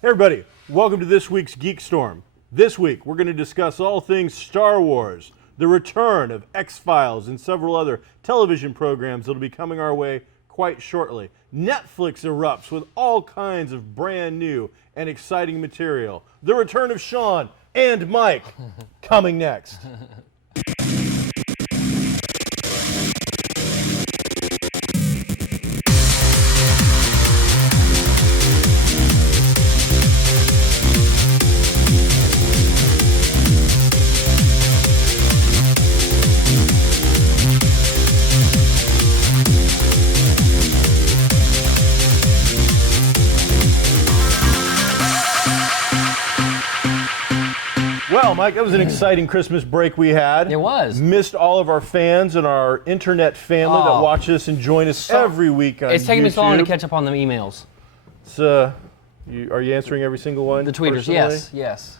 Hey everybody, welcome to this week's GEEKSTORM. This week we're going to discuss all things Star Wars, the return of X-Files, and several other television programs that will be coming our way quite shortly. Netflix erupts with all kinds of brand new and exciting material. The return of Sean and Mike coming next. Well, Mike, that was an exciting Christmas break we had. It was. Missed all of our fans and our internet family that watch us and join us every week on It's taking me YouTube. so long to catch up on the emails. It's, are you answering every single one? The tweeters, personally? yes.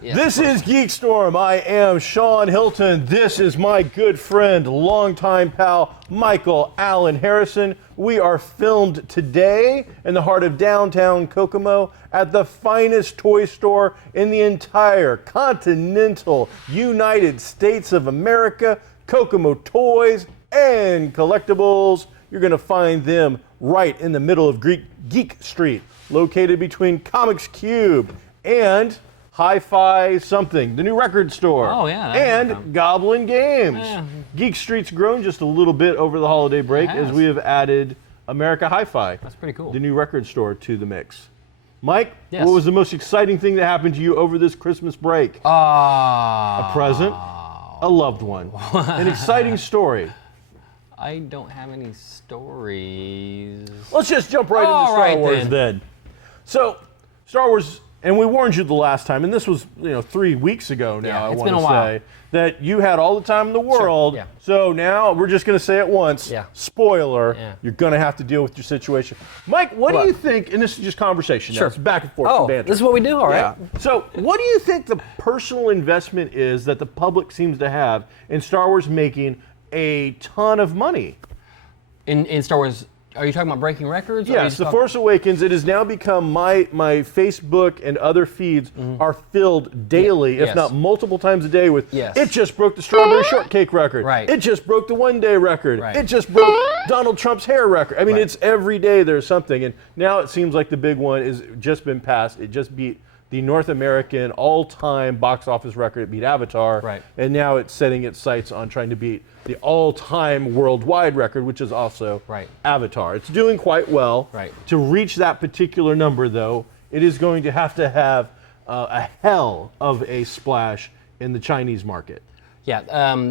This is GEEKSTORM. I am Sean Hilton. This is my good friend, longtime pal, Michael Allen Harrison. We are filmed today in the heart of downtown Kokomo at the finest toy store in the entire continental United States of America, Kokomo Toys and Collectibles. You're going to find them right in the middle of Geek Street, located between Comics Cube and Hi-Fi something, the new record store. Oh, yeah. And Goblin Games. Yeah. Geek Street's grown just a little bit over the holiday break as we have added America Hi-Fi. That's pretty cool. The new record store to the mix. Mike, Yes. what was the most exciting thing that happened to you over this Christmas break? A present, a loved one, an exciting story. I don't have any stories. Let's just jump right into All Star right, Wars then. So, Star Wars, and we warned you the last time, and this was 3 weeks ago now, Yeah, I it's want been to a while. say, that you had all the time in the world. yeah. So now we're just going to say it once. Yeah. Spoiler, Yeah. you're going to have to deal with your situation. Mike, what do you think, and this is just conversation now, Sure. it's back and forth, Oh, banter. this is what we do, all right. Yeah. So, what do you think the personal investment is that the public seems to have in Star Wars making a ton of money? In Star Wars, are you talking about breaking records? or are you Yes, just The talking- Force Awakens, it has now become my Facebook and other feeds are filled daily, if Yes. not multiple times a day with, Yes. it just broke the Strawberry Shortcake record. Right. It just broke the one-day record. Right. It just broke Donald Trump's hair record. I mean, Right. it's every day there's something. And now it seems like the big one is just been passed. It just beat the North American all-time box office record. It beat Avatar. Right. And now it's setting its sights on trying to beat the all-time worldwide record, which is also Right. Avatar. It's doing quite well. Right. To reach that particular number, though, it is going to have a hell of a splash in the Chinese market. Yeah.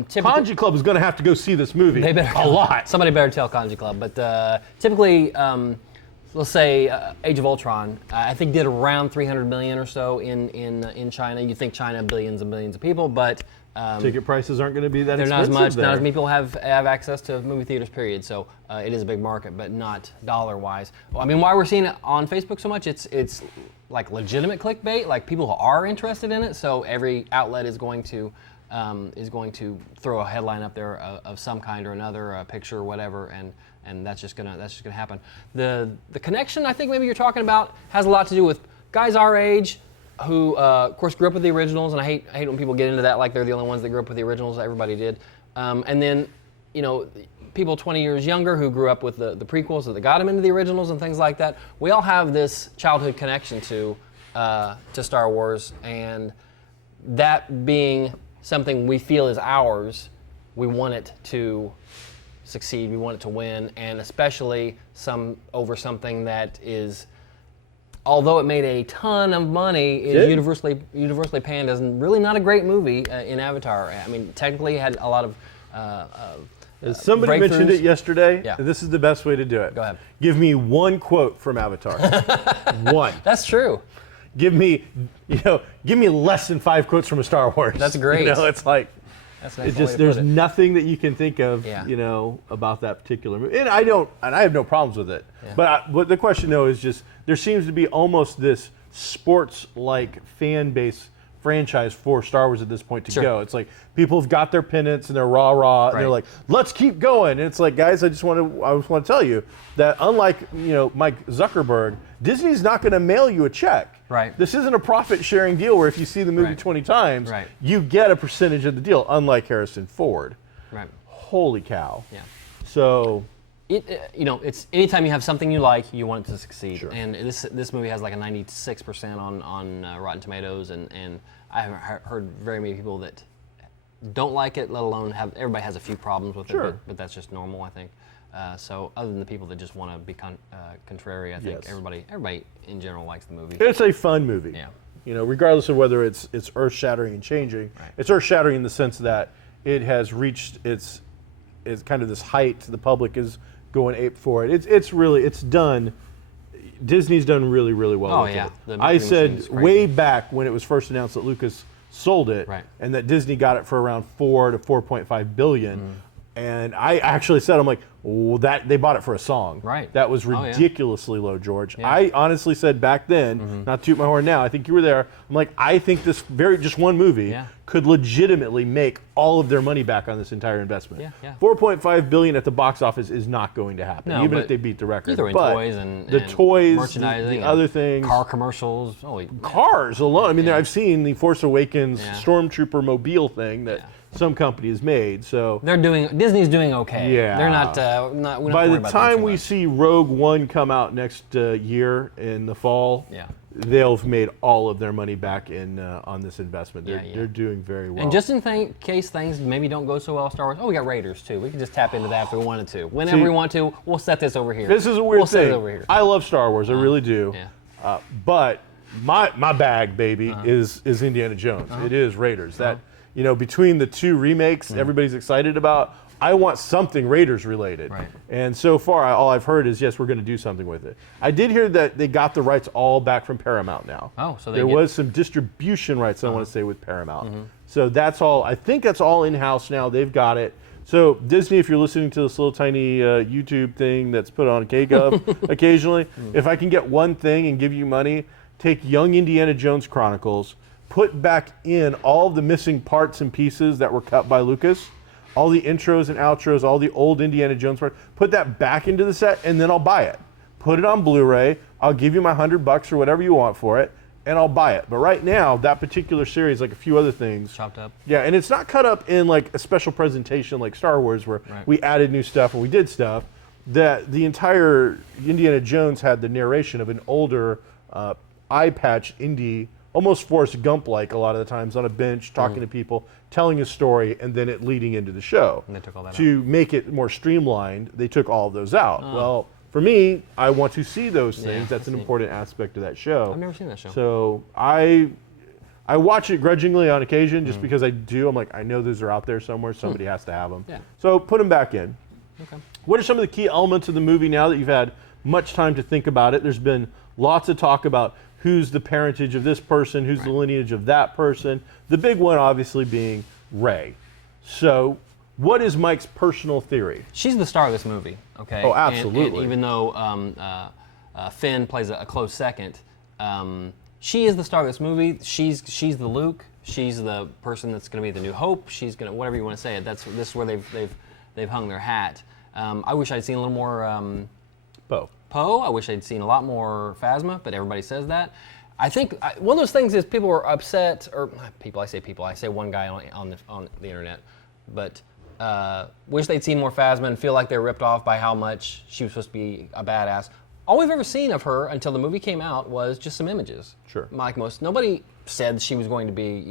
Typically, Kanji Club is going to have to go see this movie they better a lot. Somebody better tell Kanji Club. But typically, let's say Age of Ultron, I think did around 300 million or so in China. You think China billions and billions of people, but Ticket prices aren't going to be that they're not as expensive much. Not as there. many people have access to movie theaters. Period. So it is a big market, but not dollar-wise. Well, I mean, why we're seeing it on Facebook so much? It's like legitimate clickbait. Like people who are interested in it. So every outlet is going to throw a headline up there of some kind or another, a picture or whatever, and that's just gonna happen. The connection I think maybe you're talking about has a lot to do with guys our age who, of course, grew up with the originals, and I hate when people get into that like they're the only ones that grew up with the originals. Everybody did, and then people 20 years younger who grew up with the prequels that got them into the originals and things like that. We all have this childhood connection to Star Wars, and that being something we feel is ours, we want it to succeed, we want it to win, and especially over something that is, although it made a ton of money, is universally panned as really not a great movie in Avatar. I mean, technically it had a lot of Somebody mentioned it yesterday. Yeah. This is the best way to do it. Go ahead. Give me one quote from Avatar. One. That's true. Give me less than 5 quotes from a Star Wars. That's great. It's like, That's a nice it's way just to there's put it. nothing that you can think of, Yeah. about that particular movie. And I have no problems with it. Yeah. But the question though is just there seems to be almost this sports-like fan base franchise for Star Wars at this point to Sure. go. It's like people have got their pennants and they're rah, and they're Right. like, let's keep going. And it's like, guys, I just want to tell you that unlike Mike Zuckerberg, Disney's not going to mail you a check. Right. This isn't a profit sharing deal where if you see the movie Right. 20 times, Right. you get a percentage of the deal. Unlike Harrison Ford. Right. Holy cow. Yeah. So. It's anytime you have something you like, you want it to succeed. Sure. And this movie has like a 96% on Rotten Tomatoes, and I haven't heard very many people that don't like it, let alone everybody has a few problems with Sure. it, but that's just normal, I think. So other than the people that just want to be contrary, I think Yes. everybody in general likes the movie. It's a fun movie. Yeah. Regardless of whether it's earth-shattering and changing. Right. It's earth-shattering in the sense that it has reached its kind of this height. The public is going ape for it. It's done. Disney's done really, really well Oh, with yeah. it. The I marketing said machine's crazy. way back when it was first announced that Lucas sold it, Right. and that Disney got it for around 4 to 4.5 billion. Mm-hmm. And I actually said, I'm like, well, that they bought it for a song. Right. That was Oh, yeah. ridiculously low, George. Yeah. I honestly said back then, not to toot my horn now, I think you were there. I'm like, I think this just one movie Yeah. could legitimately make all of their money back on this entire investment. Yeah, yeah. 4.5 billion at the box office is not going to happen, No, even if but they beat the record. You throw in But toys and the toys, merchandising, the and other things, car commercials. Holy cars alone. I mean, Yeah. I've seen the Force Awakens Yeah. Stormtrooper mobile thing that some company has made. So Disney's doing okay. Yeah. They're not. We're not by worried the about them time too we much. see Rogue One come out next year in the fall, Yeah. they'll have made all of their money back in on this investment. Yeah, yeah. They're doing very well. And just in case things maybe don't go so well, Star Wars. Oh, we got Raiders too. We can just tap into that if we wanted to. Whenever we want to, we'll set this over here. This is a weird we'll thing. Set it over here. I love Star Wars. I really do. Yeah. But my bag, baby, is Indiana Jones. It is Raiders. That between the two remakes, everybody's excited about. I want something Raiders related. Right. And so far, all I've heard is yes, we're going to do something with it. I did hear that they got the rights all back from Paramount now. Oh, so there was some distribution rights. I want to say with Paramount. So that's all. I think that's all in house now. They've got it. So Disney, if you're listening to this little tiny YouTube thing that's put on KGov occasionally, if I can get one thing and give you money, take Young Indiana Jones Chronicles, put back in all the missing parts and pieces that were cut by Lucas, all the intros and outros, all the old Indiana Jones parts, put that back into the set, and then I'll buy it. Put it on Blu-ray. I'll give you my $100 or whatever you want for it, and I'll buy it. But right now, that particular series, like a few other things, Chopped up. yeah, and it's not cut up in like a special presentation like Star Wars where Right. we added new stuff and we did stuff. That the entire Indiana Jones had the narration of an older eye patch Indy, almost Forrest Gump-like a lot of the times on a bench, talking to people, telling a story, and then it leading into the show. And they took all that to make it more streamlined, they took all of those out. Well, for me, I want to see those things. Yeah, That's I an see. important aspect of that show. I've never seen that show. So I watch it grudgingly on occasion just because I do. I'm like, I know those are out there somewhere. Somebody has to have them. Yeah. So put them back in. Okay. What are some of the key elements of the movie now that you've had much time to think about it? There's been lots of talk about who's the parentage of this person, who's the lineage of that person. The big one obviously being Rey. So what is Mike's personal theory? She's the star of this movie. Okay. Oh, And absolutely. even though Finn plays a close second, she is the star of this movie. She's the Luke. She's the person that's going to be the New Hope. She's going to whatever you want to say it. This is where they've hung their hat. I wish I'd seen a little more Bo. Poe. I wish I'd seen a lot more Phasma, but everybody says that. I think one of those things is people were upset, or people. I say one guy on the internet, but wish they'd seen more Phasma and feel like they were ripped off by how much she was supposed to be a badass. All we've ever seen of her until the movie came out was just some images. Sure. Nobody said she was going to be,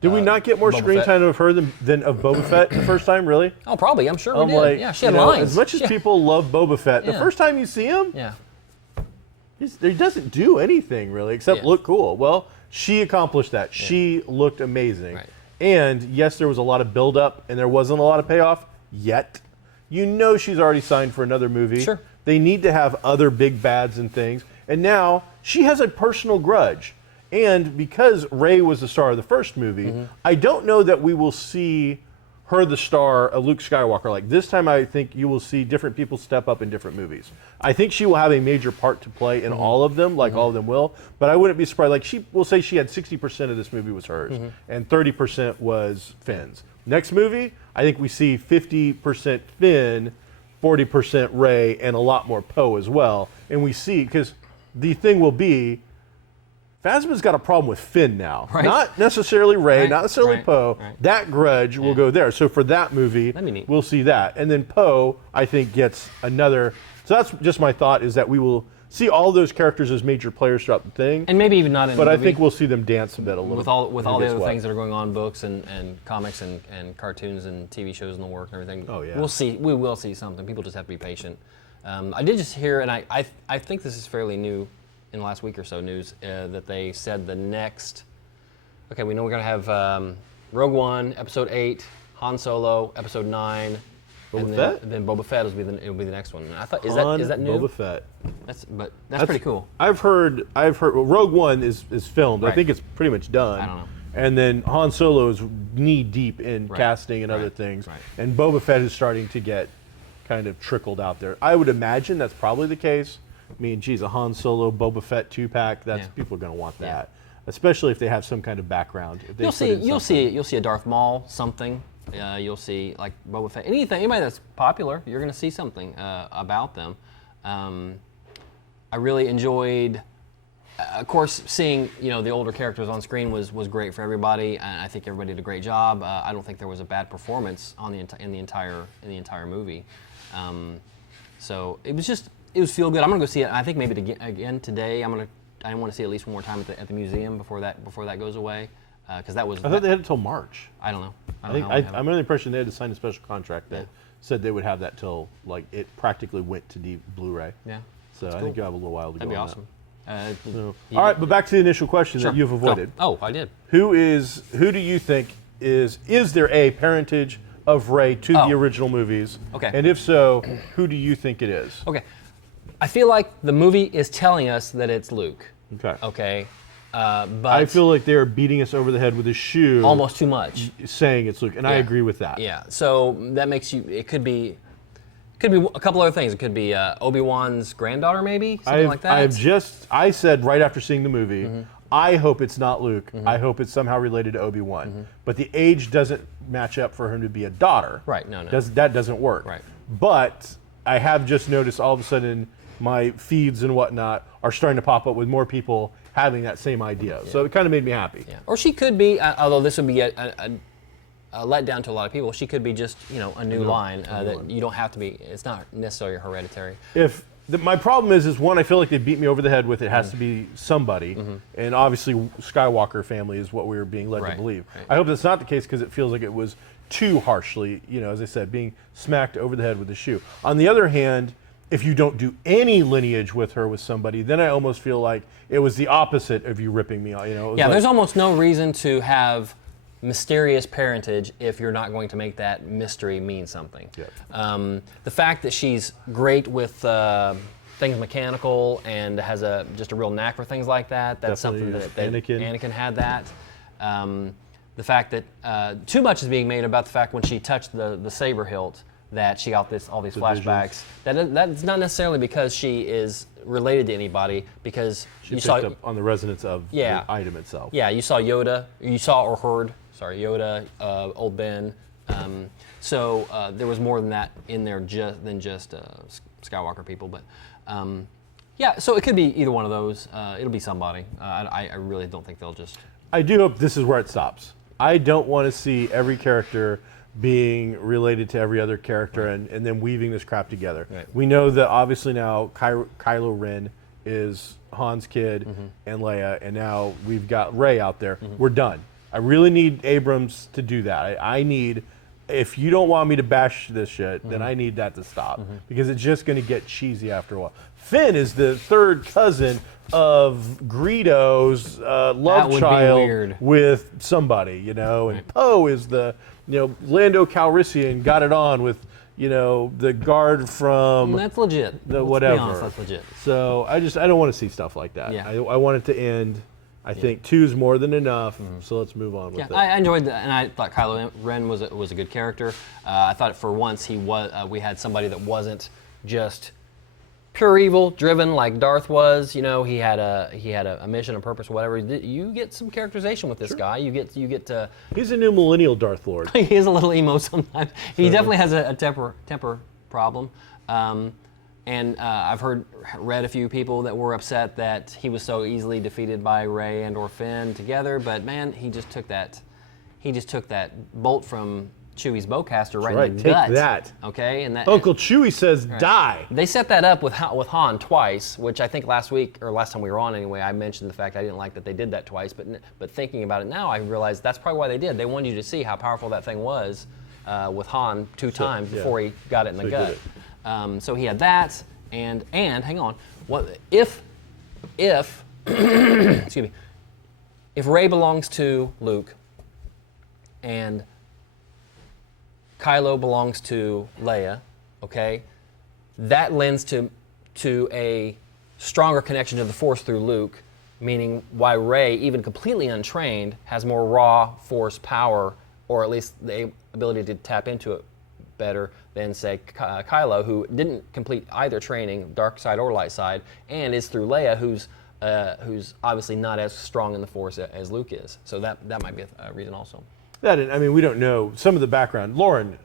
Did we not get more Boba screen Fett. time of her than of Boba Fett the first time, really? Oh, probably. I'm sure we I'm did. like, Yeah, she had you know, lines. as much as Yeah. people love Boba Fett, the Yeah. first time you see him, Yeah. he doesn't do anything really except Yeah. look cool. Well, she accomplished that. She looked amazing. Right. And yes, there was a lot of build-up and there wasn't a lot of payoff yet. You know she's already signed for another movie. Sure. They need to have other big bads and things. And now she has a personal grudge. And because Rey was the star of the first movie, I don't know that we will see her the star of Luke Skywalker. Like this time, I think you will see different people step up in different movies. I think she will have a major part to play in all of them, like all of them will. But I wouldn't be surprised. Like she will say she had 60% of this movie was hers, and 30% was Finn's. Next movie, I think we see 50% Finn, 40% Rey, and a lot more Poe as well. And we see, because the thing will be, Phasma's got a problem with Finn now. Right. Not necessarily Rey, Right. not necessarily Right. Poe. Right. That grudge will go there. So for that movie, That'd be neat. we'll see that. And then Poe, I think, gets another. So that's just my thought, is that we will see all those characters as major players throughout the thing. And maybe even not in But the I movie. think we'll see them dance a bit a little with all the other what. things that are going on, books and comics and cartoons and TV shows and the work and everything. Oh, yeah. We will see something. People just have to be patient. I did just hear, and I think this is fairly new in the last week or so, news that they said the next. Okay, we know we're gonna have Rogue One, Episode 8, Han Solo, Episode 9. Boba Fett? And then Boba Fett will be the next one. And I thought, is that new? Boba Fett. That's pretty cool. I've heard. Well, Rogue One is filmed. I Right. think it's pretty much done. I don't know. And then Han Solo is knee deep in Right. casting and other Right. things. Right. And Boba Fett is starting to get kind of trickled out there. I would imagine that's probably the case. I mean, geez, a Han Solo Boba Fett 2-pack. That's Yeah. people are going to want Yeah. that, especially if they have some kind of background. If they You'll put in something. see a Darth Maul something. You'll see like Boba Fett. Anybody that's popular, you're going to see something about them. I really enjoyed, of course, seeing the older characters on screen was great for everybody, and I think everybody did a great job. I don't think there was a bad performance in the entire movie. So it was feel good. I'm going to go see it. I think maybe again today. I want to see it at least one more time at the museum before that goes away. Because that was. I thought they had it till March. I don't know. I'm under the impression they had to sign a special contract that said they would have that till like it practically went to Blu-ray. Yeah. So I cool. think you have a little while to That'd go. be on awesome. that. All right, but back to the initial question Sure. that you've avoided. Oh, I did. Who do you think is there a parentage of Rey to the original movies? Okay. And if so, who do you think it is? Okay. I feel like the movie is telling us that it's Luke. Okay. Okay. But I feel like they're beating us over the head with a shoe, almost too much. saying it's Luke, and I Yeah. agree with that. Yeah. So that makes you. It could be a couple other things. It could be Obi-Wan's granddaughter, maybe something like that. I said right after seeing the movie, I hope it's not Luke. I hope it's somehow related to Obi-Wan. But the age doesn't match up for him to be a daughter. Right, no. That doesn't work. Right. But I have just noticed all of a sudden my feeds and whatnot are starting to pop up with more people having that same idea. So it kind of made me happy. Yeah. Or she could be, although this would be a letdown to a lot of people. She could be just a new line that you don't have to be. It's not necessarily hereditary. My problem is one, I feel like they beat me over the head with it has to be somebody, and obviously Skywalker family is what we were being led to Right, believe. right. I hope that's not the case because it feels like it was too harshly, as I said, being smacked over the head with a shoe. On the other hand, if you don't do any lineage with her with somebody, then I almost feel like it was the opposite of you ripping me off. Yeah, there's almost no reason to have mysterious parentage if you're not going to make that mystery mean something. Yep. The fact that she's great with things mechanical and has just a real knack for things like that, that's Definitely something that Anakin. Anakin had that. The fact that too much is being made about the fact when she touched the saber hilt that she got all these flashbacks. That's not necessarily because she is related to anybody, because She you picked saw up on the resonance of the item itself. Yeah, you saw Yoda. You saw or heard. Sorry, Yoda, Old Ben. So there was more than that in there than just Skywalker people. But yeah, so it could be either one of those. It'll be somebody. I really don't think they'll just. I do hope this is where it stops. I don't want to see every character being related to every other character and then weaving this crap together. Right. We know that obviously now Kylo Ren is Han's kid and Leia, and now we've got Rey out there. We're done. I really need Abrams to do that. I need, if you don't want me to bash this shit, then I need that to stop because it's just going to get cheesy after a while. Finn is the third cousin of Greedo's love would be child weird. with somebody, and Poe is the, Lando Calrissian got it on with, the guard from That's legit. the Let's whatever. Be honest, that's legit. So I don't want to see stuff like that. Yeah. I want it to end I think 2's more than enough, so let's move on with it. I enjoyed that, and I thought Kylo Ren was a good character. I thought for once we had somebody that wasn't just pure evil, driven like Darth was. You know, he had a mission, a purpose, whatever. You get some characterization with this guy. You get to. He's a new millennial Darth Lord. He is a little emo sometimes. He definitely has a temper problem. And I've read a few people that were upset that he was so easily defeated by Rey and or Finn together. But man, he just took that bolt from Chewie's bowcaster right in the gut. Take that. Okay, and that Uncle Chewie says, "Die." They set that up with Han twice, which I think last week or last time we were on anyway, I mentioned the fact I didn't like that they did that twice. But thinking about it now, I realize that's probably why they did. They wanted you to see how powerful that thing was with Han two times before he got it in the gut. So he had that, and hang on, what if excuse me, if Rey belongs to Luke, and Kylo belongs to Leia, okay, that lends to a stronger connection to the Force through Luke, meaning why Rey, even completely untrained, has more raw Force power, or at least the ability to tap into it better than, say, Kylo, who didn't complete either training, dark side or light side, and is through Leia, who's obviously not as strong in the Force as Luke is. So that might be a reason also. I mean, we don't know some of the background. Lauren,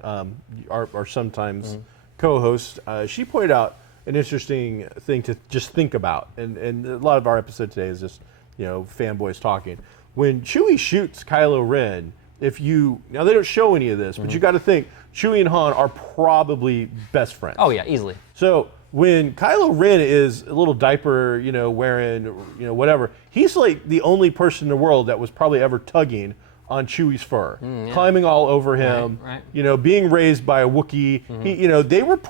our sometimes co-host, she pointed out an interesting thing to just think about, and a lot of our episode today is just fanboys talking. When Chewie shoots Kylo Ren, now they don't show any of this, but you got to think Chewie and Han are probably best friends. Oh yeah, easily. So when Kylo Ren is a little diaper, wearing, whatever, he's like the only person in the world that was probably ever tugging on Chewie's fur, climbing all over him, right. Being raised by a Wookiee.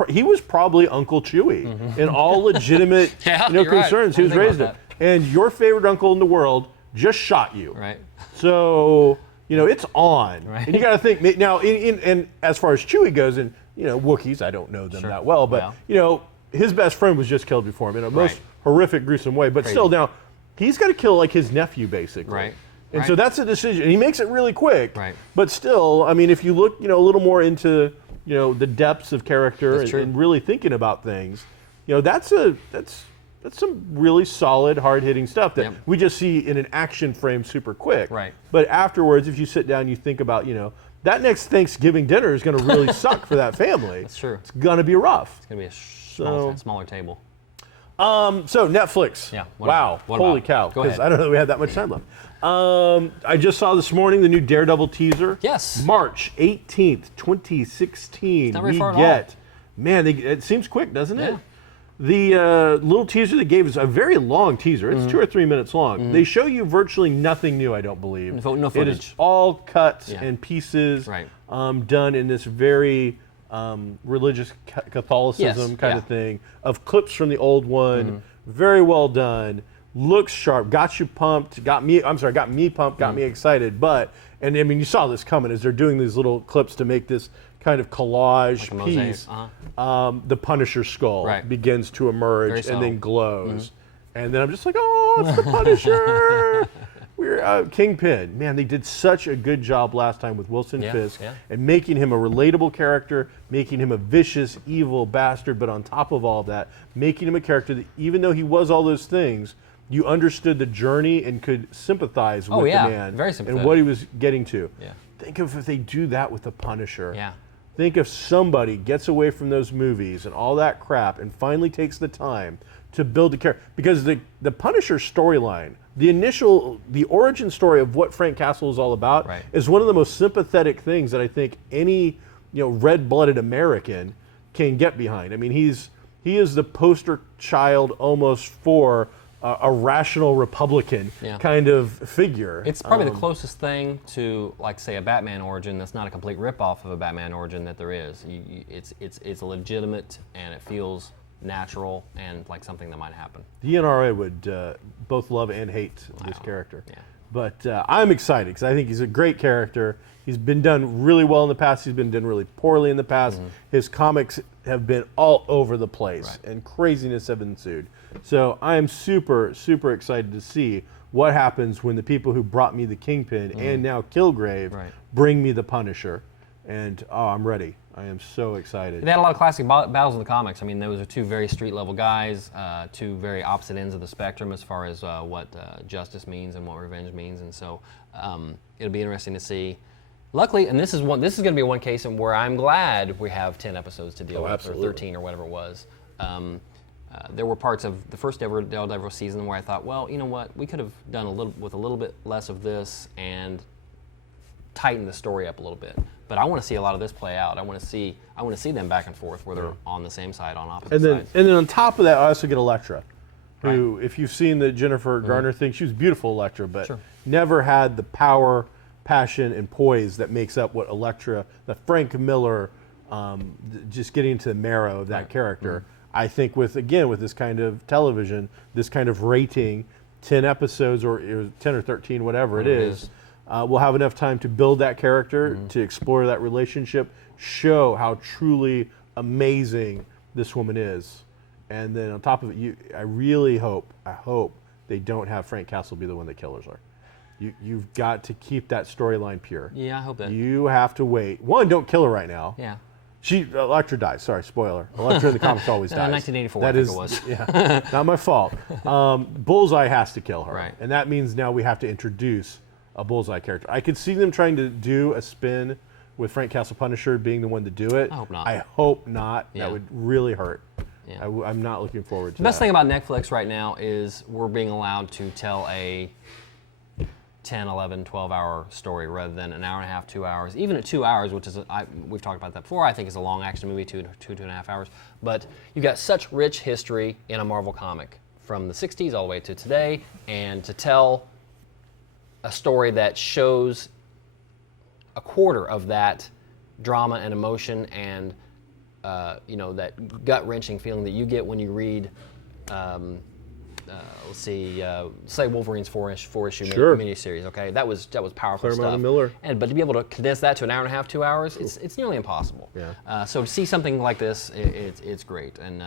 He was probably Uncle Chewie in all legitimate, concerns. He was raised him. And your favorite uncle in the world just shot you. Right. So, it's on. Right. And you got to think, now, and as far as Chewie goes, and, Wookiees, I don't know them that well, but, his best friend was just killed before him in a most horrific, gruesome way. But still, now, he's got to kill, like, his nephew, basically. Right. And so that's a decision. And he makes it really quick. Right. But still, I mean, if you look, a little more into, the depths of character and really thinking about things, that's some really solid, hard-hitting stuff that we just see in an action frame super quick. Right. But afterwards, if you sit down and you think about, that next Thanksgiving dinner is going to really suck for that family. That's true. It's going to be rough. It's going to be a smaller table. So Netflix. Yeah. Wow. Holy cow. Go ahead. I don't know that we had that much time left. I just saw this morning the new Daredevil teaser. Yes. March 18th, 2016. Not very far at all. Man, it seems quick, doesn't it? The little teaser they gave us, a very long teaser. It's 2 or 3 minutes long. They show you virtually nothing new, I don't believe. No footage. It is all cuts and pieces done in this very religious Catholicism kind of thing, of clips from the old one. Very well done. Looks sharp. Got you pumped. Got me pumped. Got me excited. And I mean, you saw this coming as they're doing these little clips to make this kind of collage like piece. The Punisher skull begins to emerge and then glows. And then I'm just like, oh, it's the Punisher. We're Kingpin. Man, they did such a good job last time with Wilson Fisk and making him a relatable character, making him a vicious, evil bastard, but on top of all that, making him a character that even though he was all those things, you understood the journey and could sympathize with the man very and what he was getting to. Yeah. Think of if they do that with the Punisher. Yeah. Think if somebody gets away from those movies and all that crap and finally takes the time to build a character. Because the Punisher storyline, the origin story of what Frank Castle is all about is one of the most sympathetic things that I think any red-blooded American can get behind. I mean, he is the poster child almost for a rational Republican kind of figure. It's probably the closest thing to, like, say, a Batman origin that's not a complete ripoff of a Batman origin that there is. It's legitimate, and it feels natural and like something that might happen. The NRA would both love and hate this character. Yeah. But I'm excited because I think he's a great character. He's been done really well in the past. He's been done really poorly in the past. His comics have been all over the place, and craziness have ensued. So I am super, super excited to see what happens when the people who brought me the Kingpin and now Kilgrave bring me the Punisher. And I'm ready. I am so excited. They had a lot of classic battles in the comics. I mean, those are two very street level guys, two very opposite ends of the spectrum as far as what justice means and what revenge means. And so it'll be interesting to see. Luckily, and this is going to be one case where I'm glad we have 10 episodes to deal with, absolutely. or 13 or whatever it was. There were parts of the first ever Daredevil season where I thought, well, you know what, we could have done a little bit less of this and tightened the story up a little bit. But I want to see a lot of this play out. I want to see them back and forth where they're on the same side, on opposite sides. And then on top of that, I also get Elektra, who, if you've seen the Jennifer Garner thing, she was beautiful Elektra, but never had the power, passion, and poise that makes up what Elektra, the Frank Miller, just getting into the marrow of that character. I think with this kind of television, this kind of rating, 10 episodes or 10 or 13, whatever it is, we'll have enough time to build that character, to explore that relationship, show how truly amazing this woman is. And then on top of it, I really hope they don't have Frank Castle be the one that killers her. You've got to keep that storyline pure. Yeah, I hope that. You have to wait. One, don't kill her right now. Yeah. Elektra dies. Sorry, spoiler. Elektra in the comics always dies. 1984, That I is, think it was. Yeah, not my fault. Bullseye has to kill her. Right. And that means now we have to introduce a Bullseye character. I could see them trying to do a spin with Frank Castle Punisher being the one to do it. I hope not. I hope not. Yeah. That would really hurt. Yeah. I'm not looking forward to The best that. thing about Netflix right now is we're being allowed to tell a 10, 11, 12-hour story rather than an hour and a half, 2 hours. Even at 2 hours, which is, we've talked about that before, I think is a long action movie, two and a half hours. But you've got such rich history in a Marvel comic from the 60s all the way to today, and to tell a story that shows a quarter of that drama and emotion and that gut-wrenching feeling that you get when you read, say Wolverine's four-issue miniseries. Okay, that was powerful Claremont stuff. and Miller. But to be able to condense that to an hour and a half, 2 hours, it's nearly impossible. Yeah. So to see something like this, it's great. And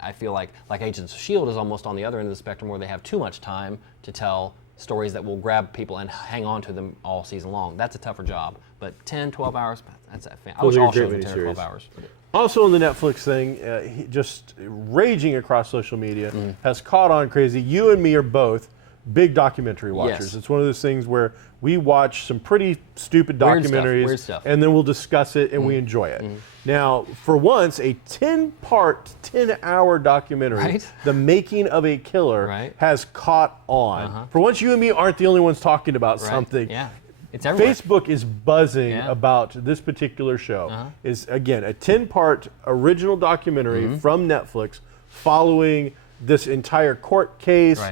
I feel like Agents of S.H.I.E.L.D. is almost on the other end of the spectrum where they have too much time to tell stories that will grab people and hang on to them all season long. That's a tougher job. But 10, 12 hours, that's that fan. I wish Those are all great shows were 10 or 12 miniseries. hours. Also on the Netflix thing, just raging across social media, has caught on crazy. You and me are both big documentary watchers. Yes. It's one of those things where we watch some pretty stupid Weird documentaries stuff. and then we'll discuss it and we enjoy it. Now, for once, a 10-part, 10-hour documentary, Right. The Making of a Killer, Right. has caught on. For once, you and me aren't the only ones talking about something. Yeah, it's everywhere. Facebook is buzzing about this particular show. Is again a 10-part original documentary from Netflix following this entire court case,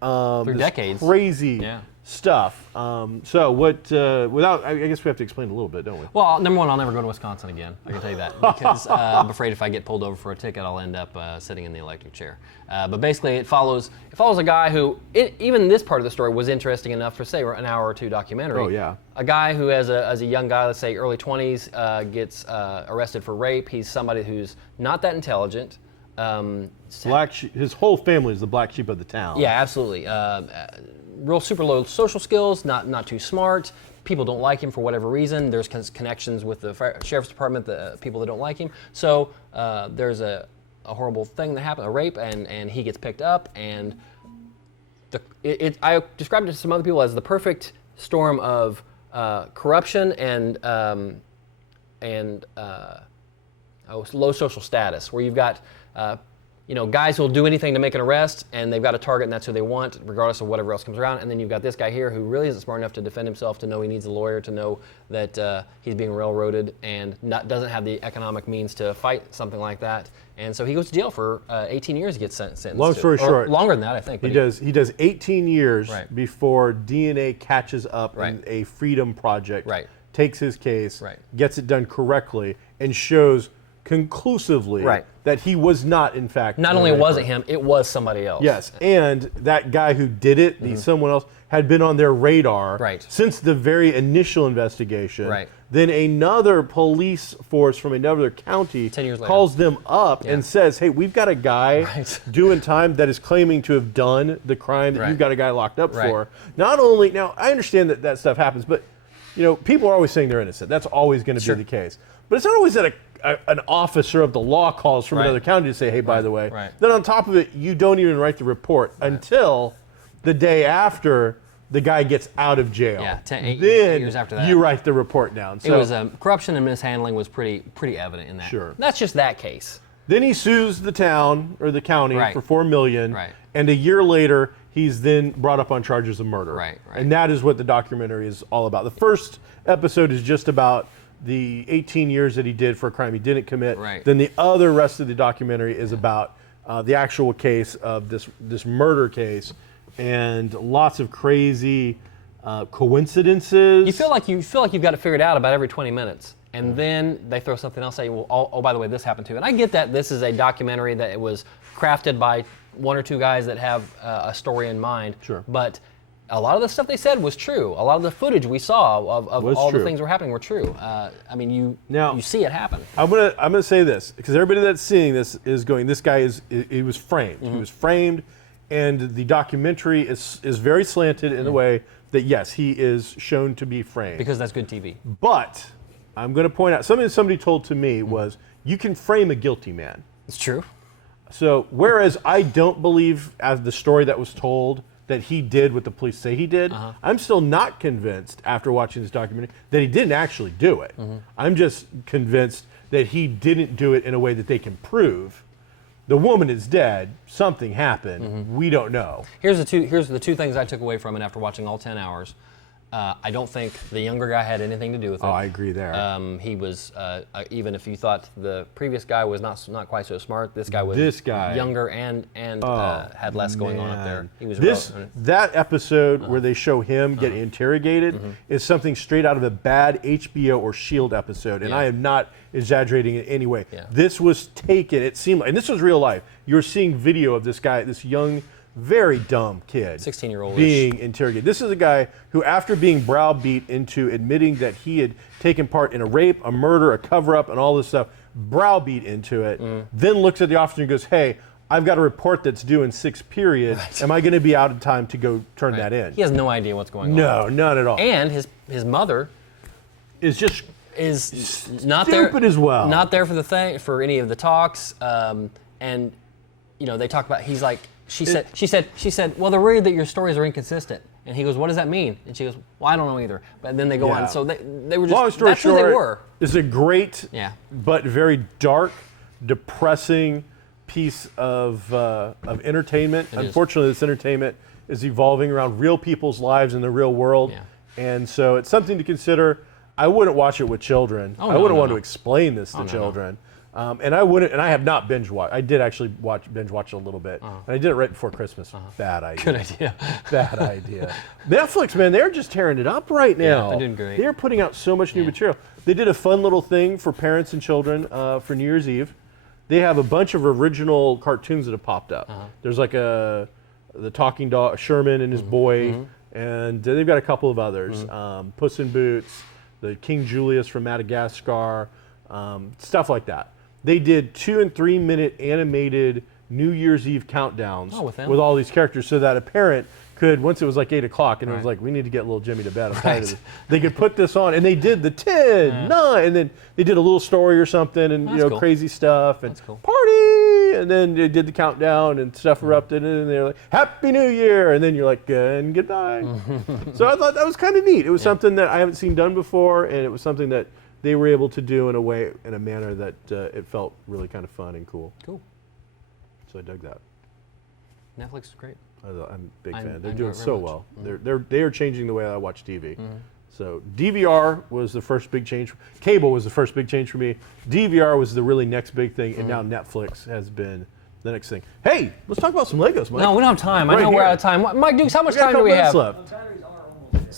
Through this decades. crazy stuff. So what? Without, I guess we have to explain a little bit, don't we? Well, number one, I'll never go to Wisconsin again. I can tell you that because I'm afraid if I get pulled over for a ticket, I'll end up sitting in the electric chair. But basically, it follows a guy who, even this part of the story was interesting enough for say an hour or two documentary. Oh yeah. A guy who, as a young guy, let's say early 20s, gets arrested for rape. He's somebody who's not that intelligent. His whole family is the black sheep of the town. Yeah, absolutely. Real super low social skills, not too smart. People don't like him for whatever reason. There's connections with the sheriff's department, the people that don't like him. So there's a horrible thing that happened, a rape, and he gets picked up. And I described it to some other people as the perfect storm of corruption and low social status, where you've got guys who'll do anything to make an arrest, and they've got a target, and that's who they want, regardless of whatever else comes around. And then you've got this guy here who really isn't smart enough to defend himself, to know he needs a lawyer, to know that he's being railroaded, and doesn't have the economic means to fight something like that. And so he goes to jail for 18 years. He gets sentenced. Long story short, longer than that, I think. He does 18 years Right. before DNA catches up Right. in a freedom project. Right. Takes his case, Right. gets it done correctly, and shows conclusively Right. that he was not, in fact, Not the only raper. was it him, it was somebody else. Yes, and that guy who did it, someone else, had been on their radar Right. since the very initial investigation. Right. Then another police force from another county 10 years later. calls them up Yeah. and says, hey, we've got a guy Right. doing time that is claiming to have done the crime that Right. you've got a guy locked up Right. for. Not only, now I understand that that stuff happens, but people are always saying they're innocent. That's always going to Sure. be the case. But it's not always that an officer of the law calls from Right. another county to say, hey, by the way. Right. Then on top of it, you don't even write the report until the day after the guy gets out of jail. Yeah, 8 then years after that. you write the report down. It So was corruption and mishandling was pretty evident in that. Sure. That's just that case. then he sues the town or the county Right. for $4 million. Right. And a year later, he's then brought up on charges of murder. Right. And that is what the documentary is all about. The first episode is just about the 18 years that he did for a crime he didn't commit. Right. Then the other rest of the documentary is about the actual case of this murder case, and lots of crazy coincidences. You feel like you've got it figured out about every 20 minutes, and then they throw something else at you. Well, oh, by the way, this happened too. And I get that this is a documentary that it was crafted by one or two guys that have a story in mind. Sure. But a lot of the stuff they said was true. A lot of the footage we saw of Was all true. the things that were happening were true. I mean, you see it happen. I'm gonna say this because everybody that's seeing this is going. This guy he was framed. Mm-hmm. He was framed, and the documentary is very slanted in the way that yes, he is shown to be framed. Because that's good TV. But I'm going to point out something that somebody told to me Mm-hmm. was you can frame a guilty man. It's true. So whereas I don't believe as the story that was told that he did what the police say he did, I'm still not convinced after watching this documentary that he didn't actually do it. I'm just convinced that he didn't do it in a way that they can prove. The woman is dead. Something happened. We don't know. Here's the two things I took away from it after watching all 10 hours. I don't think the younger guy had anything to do with it. Oh, I agree there. He was even if you thought the previous guy was not quite so smart, this guy was younger and had less going on up there. He was that episode where they show him get interrogated is something straight out of a bad HBO or Shield episode, and I am not exaggerating in any way. Yeah. This was taken. It seemed like, and this was real life. You're seeing video of this guy, this young, very dumb kid, 16-year-old being interrogated. This is a guy who, after being browbeat into admitting that he had taken part in a rape, a murder, a cover-up, and all this stuff, browbeat into it, then looks at the officer and goes, hey, I've got a report that's due in 6 period. Right. Am I going to be out of time to go turn that in? He has no idea what's going on. No, none at all. And his mother It's just is not there. stupid as well. Not there for any of the talks. And they talk about. He's like. She said. Well, they're worried that your stories are inconsistent. And he goes, what does that mean? And she goes, well, I don't know either. But then they go on. So they were just. Long story that's short, who they were. It's a great, Yeah. but very dark, depressing piece of entertainment. It is. Unfortunately, this entertainment is evolving around real people's lives in the real world. Yeah. And so it's something to consider. I wouldn't watch it with children. Oh, I no, wouldn't no, want no. to explain this to children. And I wouldn't, and I have not binge watched. I did actually binge watch it a little bit. And I did it right before Christmas. Bad idea. Good idea. Bad idea. Netflix, man, they're just tearing it up right now. they're doing great. They're putting out so much new material. They did a fun little thing for parents and children for New Year's Eve. They have a bunch of original cartoons that have popped up. There's like the talking dog, Sherman and his boy, and they've got a couple of others. Puss in Boots, the King Julius from Madagascar, stuff like that. They did 2 and 3 minute animated New Year's Eve countdowns with all these characters, so that a parent could, once it was like 8 o'clock and it was like, we need to get little Jimmy to bed, I'm tired of this. They could put this on, and they did the 10, 9, and then they did a little story or something, and cool. crazy stuff, and cool. party, and then they did the countdown, and stuff erupted, and they're like, Happy New Year, and then you're like, and goodbye. So I thought that was kind of neat. It was something that I haven't seen done before, and it was something that they were able to do in a manner that it felt really kind of fun and cool. Cool. So I dug that. Netflix is great. I'm a big fan. I They're enjoy doing it very so much. well. They are changing the way I watch TV. So DVR was the first big change. Cable was the first big change for me. DVR was the really next big thing, and now Netflix has been the next thing. Hey, let's talk about some Legos, Mike. No, we don't have time. Right I know we're here. out of time. Mike Dukes, how much We got a time do couple we minutes have? left.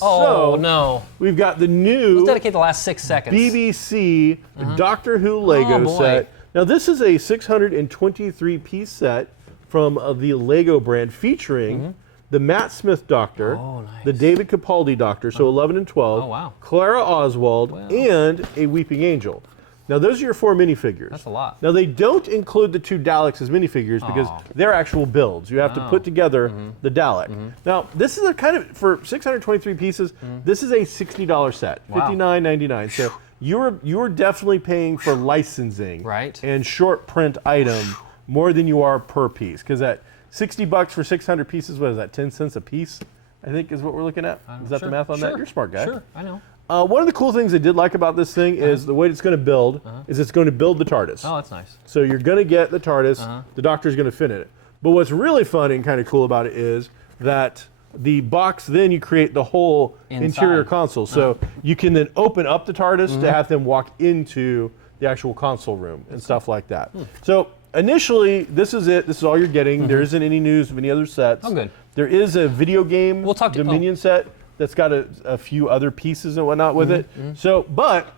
Oh, So, no. We've got the new Let's dedicate the last 6 seconds. BBC Doctor Who Lego boy. set. Now this is a 623 piece set from the Lego brand featuring the Matt Smith Doctor, Oh, nice. the David Capaldi Doctor, so 11 and 12, Oh, wow. Clara Oswald, Wow. and a Weeping Angel. Now, those are your 4 minifigures. That's a lot. Now, they don't include the 2 Daleks as minifigures because Aw. they're actual builds. You have to put together the Dalek. Now, this is a kind of, for 623 pieces, this is a $60 set, Wow. $59.99. So you're definitely paying for licensing Right. and short print item more than you are per piece. Because at $60 for 600 pieces, what is that, 10 cents a piece? I think is what we're looking at. Is that the math on that? You're a smart guy. Sure, I know. One of the cool things I did like about this thing is the way it's going to build is it's going to build the TARDIS. Oh, that's nice. So you're going to get the TARDIS, the Doctor's going to fit in it. But what's really fun and kind of cool about it is that the box, then you create the whole interior console. So you can then open up the TARDIS to have them walk into the actual console room and stuff like that. So initially, this is it. This is all you're getting. There isn't any news of any other sets. Oh, good. There is a video game We'll talk to- Dominion set that's got a few other pieces and whatnot with it. So, but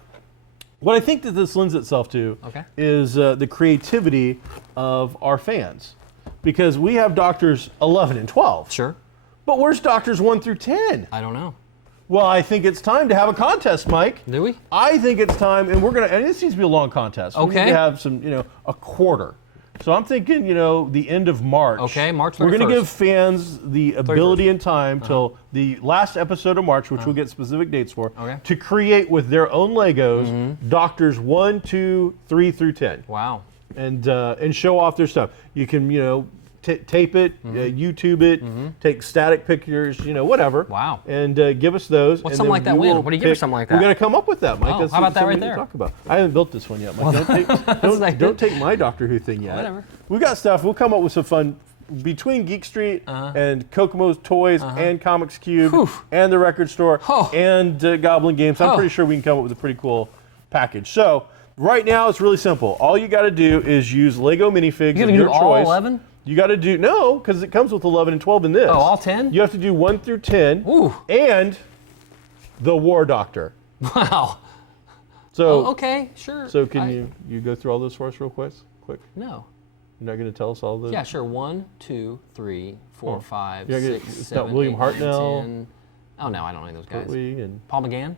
what I think that this lends itself to is the creativity of our fans. Because we have Doctors 11 and 12. Sure. But where's Doctors 1 through 10? I don't know. Well, I think it's time to have a contest, Mike. Do we? I think it's time, and and this needs to be a long contest. We need Okay. to have some, a quarter. So I'm thinking, the end of March. Okay, March We're going to 31st. give fans the ability and time till the last episode of March, which we'll get specific dates for, to create with their own Legos Doctors 1, 2, 3 through 10. Wow. And show off their stuff. You can, tape it, YouTube it, take static pictures, whatever. Wow. And give us those. What's and something then like that we win? will What do you give pick- for something like We're that? going to come up with that, Mike. Oh, That's how about that something right we there? Talk about. I haven't built this one yet, Mike. Don't take my Doctor Who thing yet. Whatever. We got stuff. We'll come up with some fun between Geek Street and Kokomo's Toys and Comics Cube and the Record Store and Goblin Games. I'm pretty sure we can come up with a pretty cool package. So right now it's really simple. All you got to do is use Lego minifigs You of gonna your do choice. all 11? You got to do no, because it comes with 11 and 12 in this. Oh, all 10? You have to do 1 through 10 Ooh. and the War Doctor. Wow. So Okay, sure. So can you go through all those for us real quick? No. You're not going to tell us all those? Yeah, sure. 1, 2, 3, 4, 5, Yeah, 6, it's 7, got William 8, 9, Hartnell. 10. Oh, no, I don't know those guys. Pertwee and Paul McGann?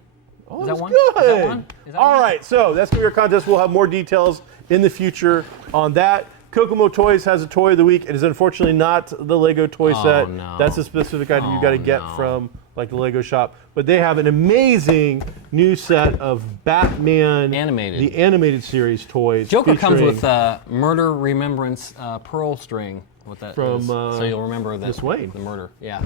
oh, Is that's that one? good. Is that one? Is that All one? right, so that's going to be our contest. We'll have more details in the future on that. Kokomo Toys has a toy of the week. It is unfortunately not the Lego toy set. No. That's a specific item you got to get no. from like the Lego shop. But they have an amazing new set of Batman Animated. the animated series toys. Joker comes featuring with Murder Remembrance Pearl String. What that From, is. So you'll remember that Miss Wayne. the murder. Yeah.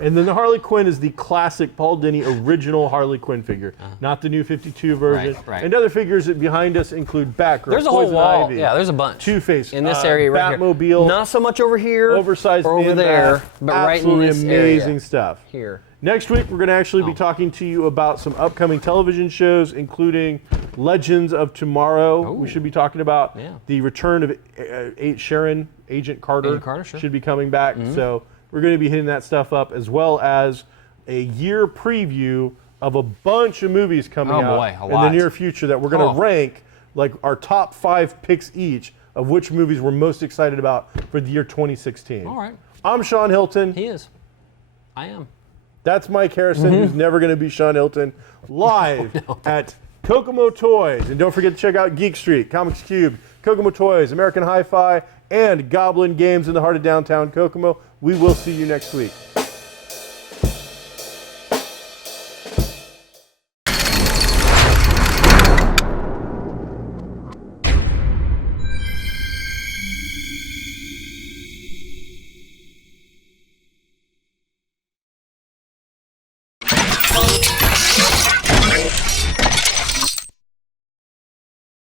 And then the Harley Quinn is the classic Paul Dini original Harley Quinn figure, not the new 52 version. Right. And other figures that behind us include Batgirl, There's a whole Poison wall. Ivy, Yeah, there's a bunch. Two-Face, In this area right Batmobile, here. Not so much over here. oversized or over Man there, Bat, but right in absolutely this amazing area. stuff. Here. Next week, we're going to actually be talking to you about some upcoming television shows, including Legends of Tomorrow. We should be talking about the return of Sharon, Agent Carter. Agent Carter, sure. Should be coming back. So we're going to be hitting that stuff up, as well as a year preview of a bunch of movies coming Oh, out boy, a in lot. the near future that we're going to rank like our top 5 picks each of which movies we're most excited about for the year 2016. All right. I'm Sean Hilton. He is. I am. That's Mike Harrison, who's never going to be Sean Hilton, live at Kokomo Toys. And don't forget to check out Geek Street, Comics Cube, Kokomo Toys, American Hi-Fi, and Goblin Games in the heart of downtown Kokomo. We will see you next week.